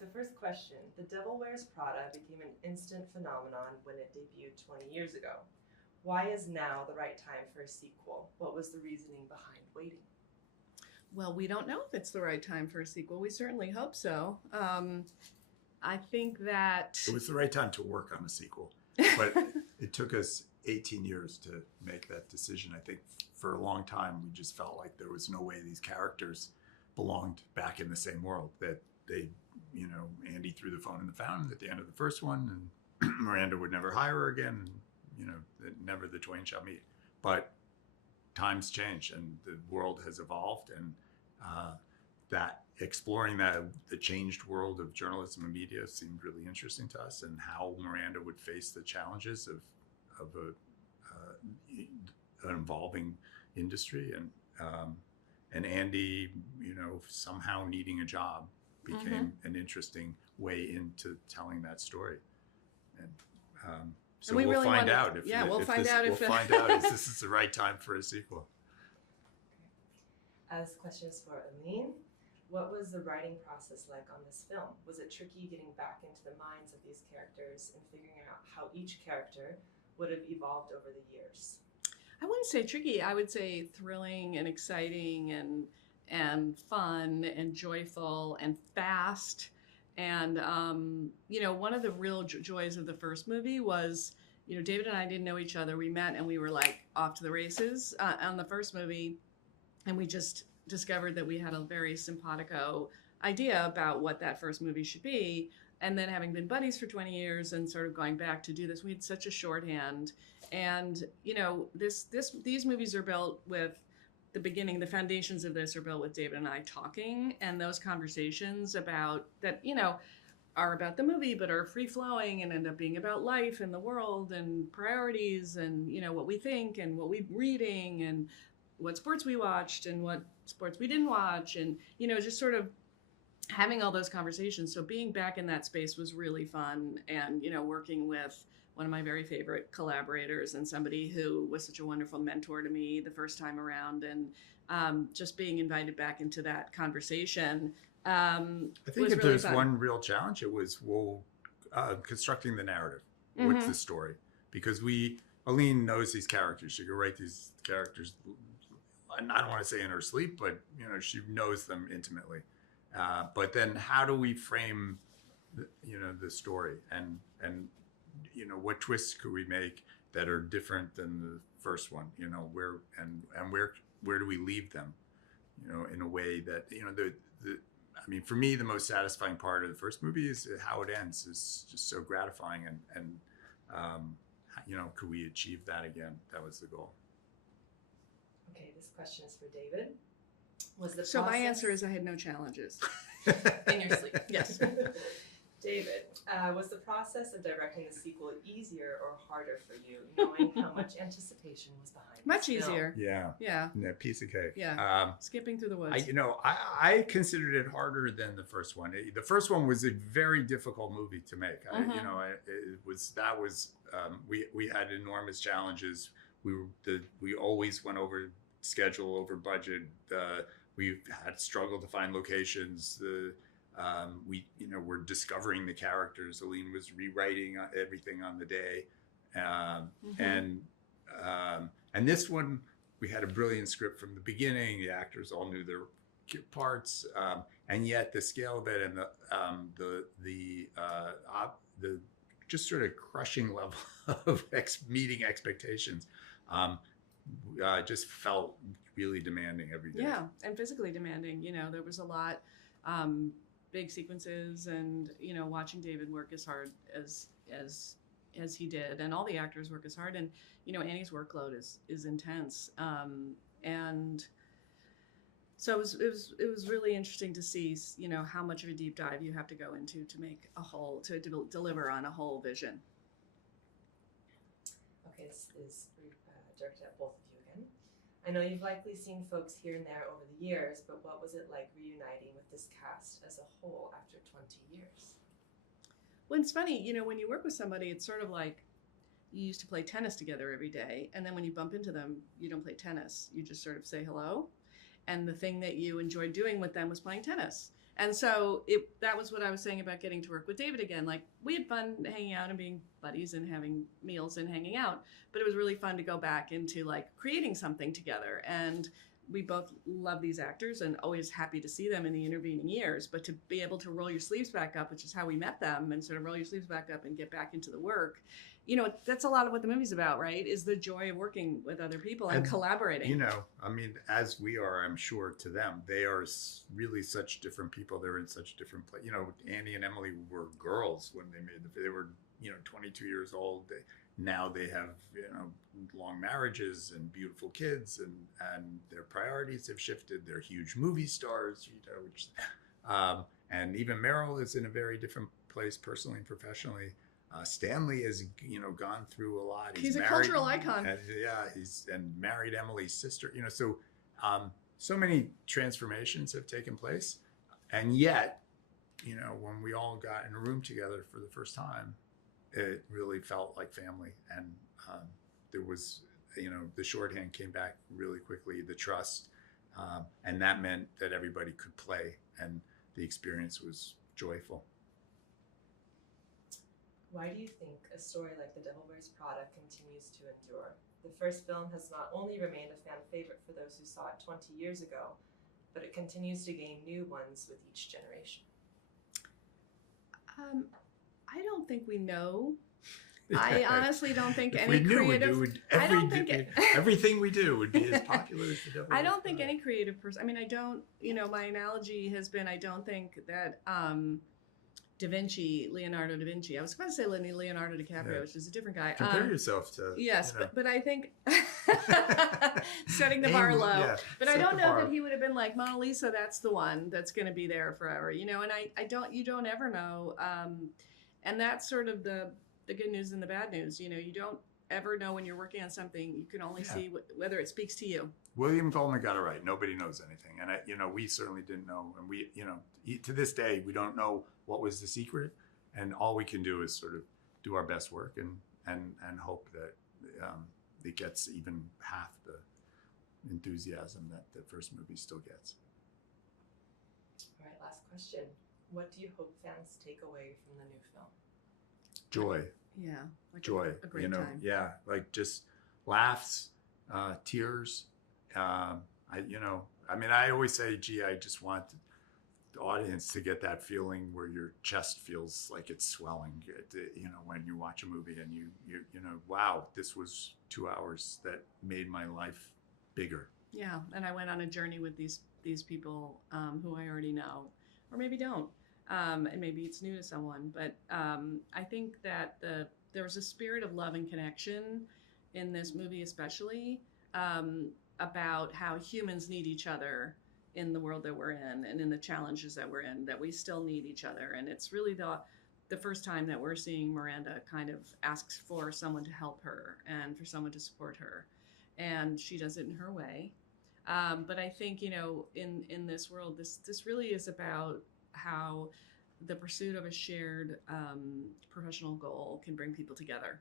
so first question. The Devil Wears Prada became an instant phenomenon when it debuted 20 years ago. Why is now the right time for a sequel? What was the reasoning behind waiting? Well, we don't know if it's the right time for a sequel. We certainly hope so. I think that It was the right time to work on a sequel, but it took us 18 years to make that decision. I think for a long time, we just felt like there was no way these characters belonged back in the same world, that they, Andy threw the phone in the fountain at the end of the first one, and Miranda would never hire her again. That never the twain shall meet. But times change and the world has evolved, and that exploring the changed world of journalism and media seemed really interesting to us, and how Miranda would face the challenges of an evolving industry, and Andy, somehow needing a job became an interesting way into telling that story, and so we we'll really find wanted- out if yeah, if we'll this- find out we'll if- find out if this is the right time for a sequel. As questions for Aline, what was the writing process like on this film? Was it tricky getting back into the minds of these characters and figuring out how each character would have evolved over the years? I wouldn't say tricky. I would say thrilling and exciting and fun and joyful and fast. And one of the real joys of the first movie was, David and I didn't know each other. We met and we were like off to the races on the first movie, and we just discovered that we had a very simpatico idea about what that first movie should be. And then having been buddies for 20 years and sort of going back to do this, we had such a shorthand. And these movies are built with the foundations of this are built with David and I talking, and those conversations about that, are about the movie, but are free flowing and end up being about life and the world and priorities and, what we think and what we're reading and what sports we watched and what sports we didn't watch. And, just sort of having all those conversations. So being back in that space was really fun. And, working with one of my very favorite collaborators and somebody who was such a wonderful mentor to me the first time around, and just being invited back into that conversation. I think was if really there's fun. one real challenge, it was constructing the narrative. What's the story? Because Aline knows these characters. She could write these characters, I don't want to say in her sleep, but she knows them intimately. But then how do we frame the story, and what twists could we make that are different than the first one? Where do we leave them? In a way that for me, the most satisfying part of the first movie is how it ends. Is just so gratifying, and could we achieve that again? That was the goal. Okay, this question is for David. Was the So my process- answer is I had no challenges. in your sleep. Yes. David, was the process of directing the sequel easier or harder for you, knowing how much anticipation was behind Much this film? easier. Yeah. Yeah. Yeah, piece of cake. Yeah. Skipping through the woods. I considered it harder than the first one. The first one was a very difficult movie to make. We had enormous challenges. We always went over schedule, over budget. We had struggled to find locations. We're discovering the characters. Aline was rewriting everything on the day, and this one, we had a brilliant script from the beginning. The actors all knew their parts, and yet the scale of it and the just sort of crushing level of meeting expectations just felt really demanding every day. Yeah, and physically demanding. There was a lot, big sequences, and watching David work as hard as he did, and all the actors work as hard, and Annie's workload is intense, and so it was really interesting to see how much of a deep dive you have to go into to make deliver on a whole vision. Okay, this is directed at both of you again. I know you've likely seen folks here and there over the years, but what was it like reuniting with this cast as a whole after 20 years? Well, it's funny, when you work with somebody, it's sort of like you used to play tennis together every day, and then when you bump into them, you don't play tennis. You just sort of say hello. And the thing that you enjoyed doing with them was playing tennis. And so that was what I was saying about getting to work with David again. Like, we had fun hanging out and being buddies and having meals and hanging out, but it was really fun to go back into like creating something together. And we both love these actors and always happy to see them in the intervening years, but to be able to roll your sleeves back up, which is how we met them, and sort of roll your sleeves back up and get back into the work, you know, that's a lot of what the movie's about, right? Is the joy of working with other people and collaborating. You know, I mean, as we are, I'm sure, to them, they are really such different people. They're in such different places. You know, Andy and Emily were girls when they were, you know, 22 years old. Now they have, you know, long marriages and beautiful kids, and their priorities have shifted. They're huge movie stars, you know, which, and even Meryl is in a very different place personally and professionally. Stanley has, you know, gone through a lot. He's a cultural icon. And married Emily's sister. You know, so so many transformations have taken place, and yet, you know, when we all got in a room together for the first time, it really felt like family. And there was, you know, the shorthand came back really quickly, the trust, and that meant that everybody could play, and the experience was joyful. Why do you think a story like The Devil Wears Prada continues to endure? The first film has not only remained a fan favorite for those who saw it 20 years ago, but it continues to gain new ones with each generation. I don't think we know. I honestly don't think if any we knew, creative. Everything we do would be as popular as The Devil Wears Prada. I don't think any creative person. I mean, I don't. You know, my analogy has been, I don't think that Leonardo da Vinci. I was going to say Leonardo DiCaprio, which is a different guy. Compare yourself to. Yes, you know. but I think setting the bar low. Yeah, but I don't know that he would have been like, Mona Lisa, that's the one that's going to be there forever. You know, and you don't ever know. And that's sort of the good news and the bad news. You know, you don't ever know when you're working on something. You can only see whether it speaks to you. William Goldman got it right. Nobody knows anything. And, you know, we certainly didn't know. And we, you know, to this day, we don't know what was the secret. And all we can do is sort of do our best work and hope that it gets even half the enthusiasm that the first movie still gets. All right, last question. What do you hope fans take away from the new film? Joy. Yeah. Like Joy. A great you know, time. Yeah. Like just laughs, tears. I always say, gee, I just want the audience to get that feeling where your chest feels like it's swelling, you know, when you watch a movie and you know, wow, this was 2 hours that made my life bigger. Yeah. And I went on a journey with these people who I already know, or maybe don't. And maybe it's new to someone, but I think that there was a spirit of love and connection in this movie, especially about how humans need each other in the world that we're in and in the challenges that we're in, that we still need each other. And it's really the first time that we're seeing Miranda kind of asks for someone to help her and for someone to support her. And she does it in her way. But I think, you know, in this world, this really is about how the pursuit of a shared professional goal can bring people together.